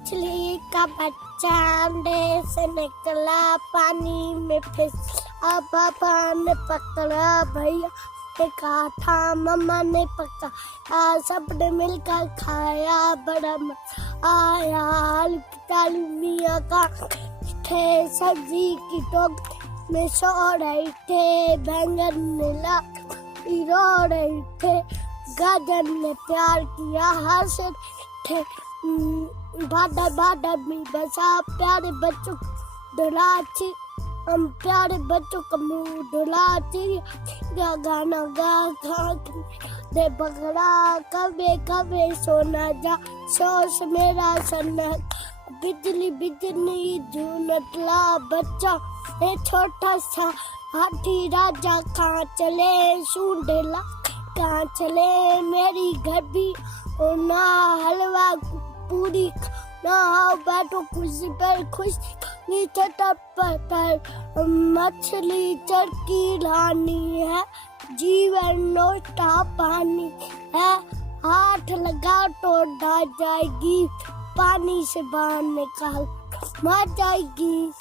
मछली का बच्चा अंडे से निकला, पानी में फिसला, पापा ने पकड़ा, भैया ने काटा, मम्मा ने पकाया, सबने मिलकर खाया, बड़ा मजा आया। आलू मियाँ का थे, सब्जी की टोकरी में सो रहे थे, बैंगन मिला रो रहे थे, गाजर ने प्यार किया, हंस थे, बादल में बसा, प्यारे बच्चों डुलाती, हम प्यारे बच्चों का मुंह डुलाती, गाना गा दे पकड़ा, कभी कभी सोना जा, सोच मेरा सन्ना, बिजली बिजली झूलटला बच्चा, ये छोटा सा हाथी राजा, कहाँ चले सूंढेला, कहाँ चले मेरी घर भी ना, हलवा पूरी ना, बैठो कुर्सी पर खुश नीचे पर, मछली चरकी रानी है, जीवन नोटा पानी है, हाथ लगा तो डर जाएगी, पानी से बाहर निकाल मर जाएगी।